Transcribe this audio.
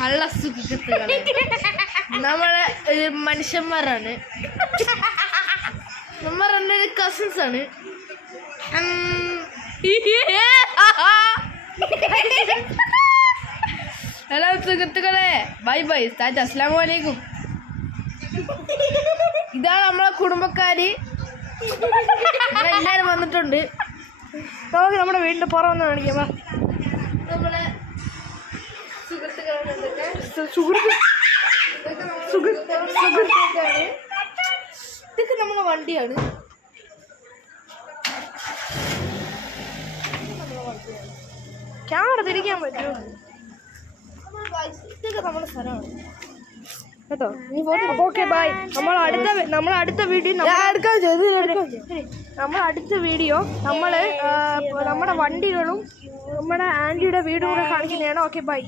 നല്ല സുഹൃത്തുക്കളെ, നമ്മളെ മനുഷ്യന്മാരാണ്. നമ്മൾ രണ്ടൊരു കസിൻസ് ആണ്. ഹലോ സുഹൃത്തുക്കളെ, ബൈ ബൈ, അസ്സലാമു അലൈക്കും. ഇതാണ് നമ്മളെ കുടുംബക്കാര്, എല്ലാരും വന്നിട്ടുണ്ട്. നമുക്ക് നമ്മുടെ വീടിന്റെ പുറമൊന്ന് കാണിക്കാം. നമ്മളെ സുഹൃത്തുക്കളാണ്. ഇതൊക്കെ നമ്മളെ വണ്ടിയാണ്. ക്യാമറ തിരിക്കാൻ പറ്റുമോ? ഇതൊക്കെ നമ്മുടെ സ്ഥലമാണ് കേട്ടോ. Okay bye. നമ്മൾ അടുത്ത വീഡിയോ നമ്മുടെ വണ്ടികളും നമ്മുടെ ആൻറ്റിയുടെ വീടും കൂടെ കാണിക്കുന്നതാണ്. Okay bye.